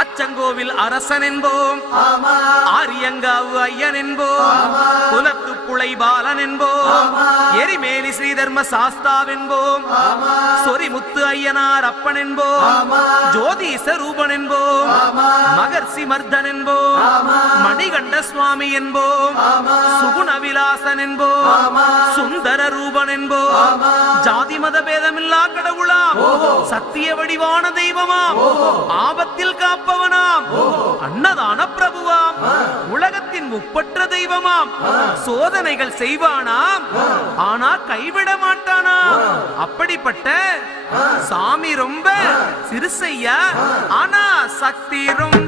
அச்சங்கோவில் அரசன் என்போம், ஆரியங்காவு ஐயன் என்போம், குலத்து புளை பாலன் என்போம், எரிமேலி ஸ்ரீதர்ம சாஸ்தாவென்போம், சொரிமுத்து ஐயனார் அப்பன் என்போம், ஜோதிச ரூபன் என்போம், மகர்ஷி மர்தன் என்போம், மணிகண்ட சுவாமி என்போம், சுகுணவிலாசன் என்போம், சுந்தர ரூபன் என்போம், ஜாதி மத பேதமில்லா கடவுளாம், சத்திய வடிவான தெய்வமாம், ஆபத்தில் காப்பவனாம், அன்னதான பிரபுவாம், உலகத்தின் முப்பற்ற தெய்வமாம், சோதனைகள் செய்வானாம் ஆனா கைவிட மாட்டானாம். அப்படிப்பட்ட சாமி ரொம்ப சிறுசையா ஆனா சக்தி ரொம்ப